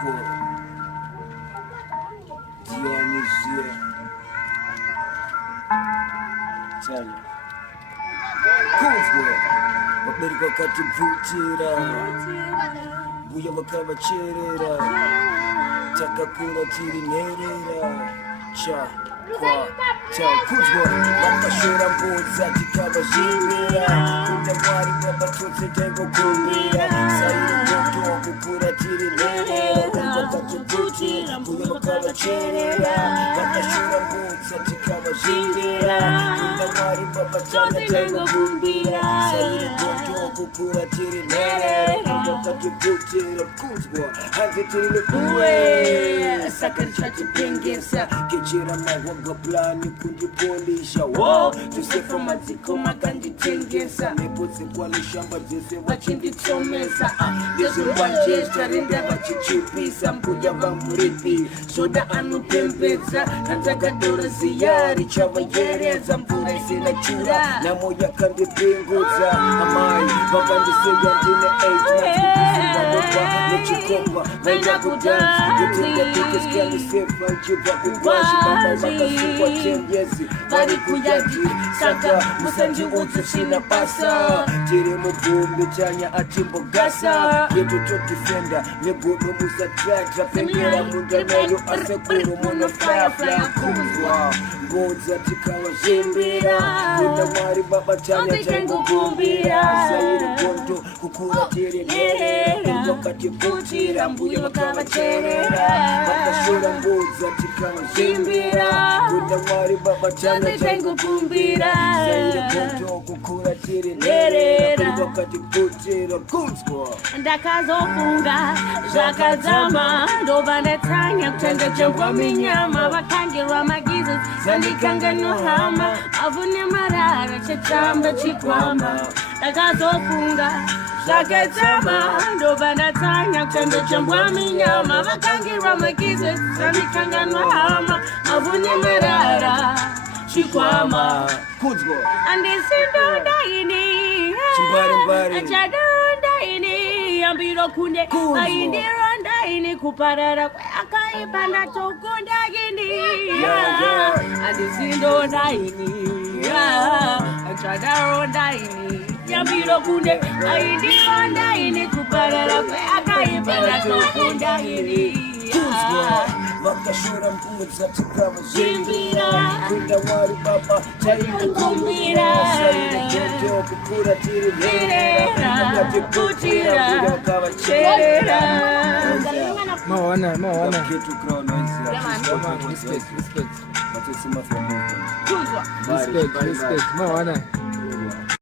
Squad. Dionysia. Tanya. Cool Squad. Waberiko katibutira. Buya wakabacherera. Takakura tiri nerera. Cha. Cool Squad. Bakashora mbuza tikabashimira. Kuja mwari babatutse tengo kumira. Saire koto kukura tiri nerera. Bakatibutira. Buya wakabacherera. Bakashora mbuza tikabashimira. Kuja mwari babatutse tengo kumira. Saire koto kukura tiri nerera. Bakatibutira. Cool Squad. Hanze tiri uwe. Sakari chati pengesa. Kechira mawaga plani kundipolisha. Wow, Josefa maziko makanditengesa. Nepotse kwa nishamba zese wachinditsomesa. Yesu wanjesta rinda vachichipisa. Mbuya vamuripi soda anupembedza. Kanzakadora ziyari chavayereza. Mvura isina chura na moya kandipingudza. Amai vakandiseya ndine 8 nechikopa vaida kudansi. Yotenga tikeskani sefa nchiva kugwashi. Mama makasukwa chengezi vari kuyati saka musanji udzu china basa. Tiri mubvumbi chanya atimbogasa. Yetu todifenda negodo musatratra. Pengera munda nayo asekuru muno firefly kumzwa. Ngodza tikawazvimbira. Munda mwari baba chanya changokumbira. Sairi gondo kukura tiri nerera. Wakatibutira mbuya wakavacherera. Vakashora ngodza tikawazvimbira. Munda mwari baba chanya changokumbira. Sairi gondo kukura tiri nerera. Wakatibutira kumzwa. Ndakazofunga zvakadzama ndobva ndatanya kutenda chambwa minyama vakangirwa magizo zandikanganohama avhu nemarara chetamba chikwama. Ndakazofunga zvakadzama ndobva ndatanya kutenda chambwa minyama vakangirwa magizo zandikanganohama avhu nemarara chikwama. Andisindonda ini achadonda ini ambiro kunde aindironda ini kuparara kweakaipa ndatokunda ini andisindonda ini achadaronda ini ambiro kunde aindironda ini kuparara kweakaipa ndatokunda ini. Vakashora mbudza tikavazvimbira. Kuenda mwari baba chaikukumbira. Saire gondo kukura tiri nerera. Vakatibutira mbuya wakavacherera. Mawana. Ketu crown noise. Respect. Matesi mafia movement. Kuzwa. Respect. Mawana.